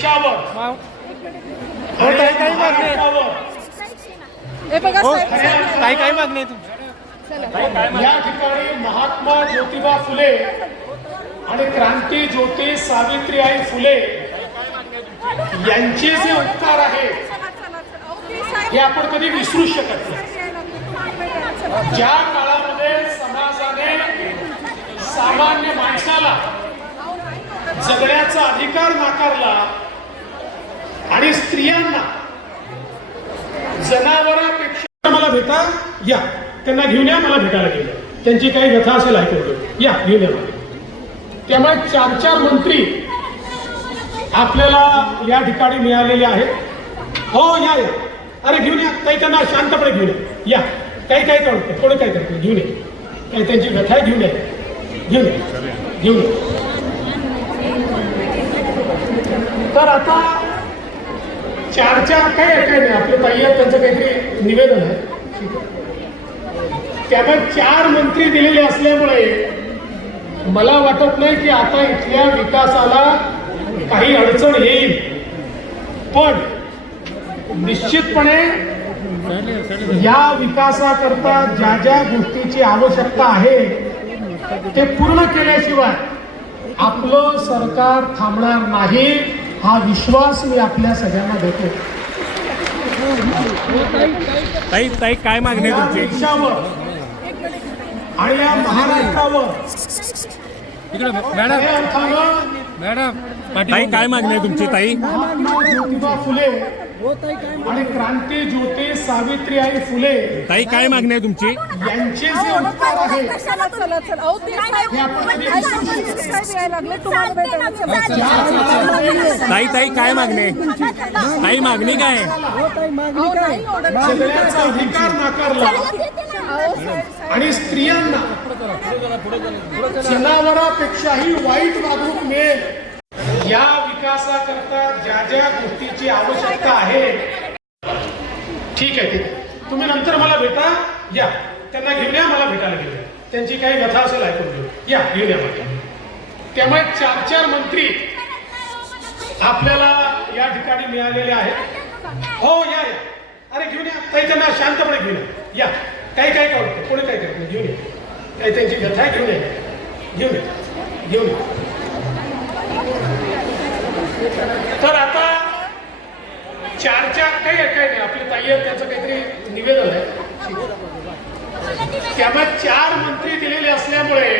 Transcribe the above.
देशावर काही मागणी या ठिकाणी महात्मा ज्योतिबा फुले आणि क्रांती ज्योती सावित्रीबाई फुले यांचे जे उपकार आहेत हे आपण कधी विसरू शकत नाही. ज्या काळामध्ये समाजाने सामान्य माणसाला जगण्याचा अधिकार नाकारला आणि स्त्रियांना जनावरांपेक्षा मला भेटा या, त्यांना घेऊन या, मला भेटायला गेलं, त्यांची काही व्यथा असेल ऐकून या, घेऊन या. त्यामुळे 4 मंत्री आपल्याला या ठिकाणी मिळालेले आहेत. हो या या, अरे घेऊन या, काही त्यांना शांतपणे घेऊन या, काही काय करते, कोणी काय करते, घेऊन ये, काही त्यांची व्यथा घेऊन या, घेऊन या, घेऊन या. तर आता 4 काही नाही, आपले ताई आहेत, त्यांचं काहीतरी निवेदन आहे. त्यामुळे 4 मंत्री दिलेले असल्यामुळे मला वाटत नाही की आता इथल्या विकासाला काही अडचण येईल. पण निश्चितपणे या विकासाकरता ज्या ज्या गोष्टीची आवश्यकता आहे ते पूर्ण केल्याशिवाय आपलं सरकार थांबणार नाही, हा विश्वास मी आपल्या सगळ्यांना देतो. ताई काय मागणी तुमची? देशावर आणि या महाराष्ट्रावर मॅडम ताई काय मागणी आहे तुमची? ताई महात्मा ज्योतिबा फुले आणि क्रांती ज्योती सावित्रीबाई फुले ताई काय मागणी आहे तुमची? यांचे जे उपकार आहेत ताई काय मागणी आहे? ताई मागणी काय आहे? जगण्याचा अधिकार नाकारला आणि स्त्रियांना जनावरांपेक्षाही वाईट वागणूक मिळेल. या विकासाकरता ज्या ज्या गोष्टीची आवश्यकता आहे, ठीक आहे, ठीक आहे, तुम्ही नंतर मला भेटा या, त्यांना घेऊन या, मला भेटायला गेलं, त्यांची काही व्यथा असेल ऐकून घेऊ या, घेऊन या मला. त्यामुळे 4 मंत्री आपल्याला या ठिकाणी मिळालेले आहेत. हो या या, अरे घेऊन या, काही त्यांना शांतपणे घेऊन या, काही काय करते, कोणी काय करते, घेऊन या, काही त्यांची व्यथा घेऊन या, घेऊन या, घेऊन या. तर आता 4 काही नाही, आपले ताई आहेत, त्यांचं काहीतरी निवेदन आहे. त्यामुळे 4 मंत्री दिलेले असल्यामुळे